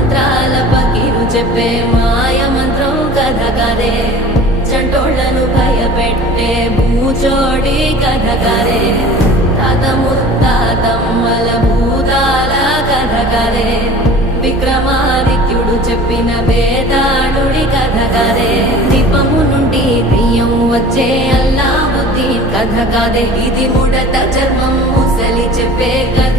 మంత్రాల పకీరు చెప్పే మాయ మంత్రం కథ కదే చంటోళ్లను భయపెట్టే భూచోడి కథ కదే తాత ముత్తాతమ్మల భూతాల కథ కదే విక్రమాదిత్యుడు చెప్పిన వేదాళుడి కథ కదే దీపము నుండి దెయ్యం వచ్చే అల్లావుద్దీన్ కథ కాదే ఇది ముడత చర్మం ముసలి చెప్పే కథ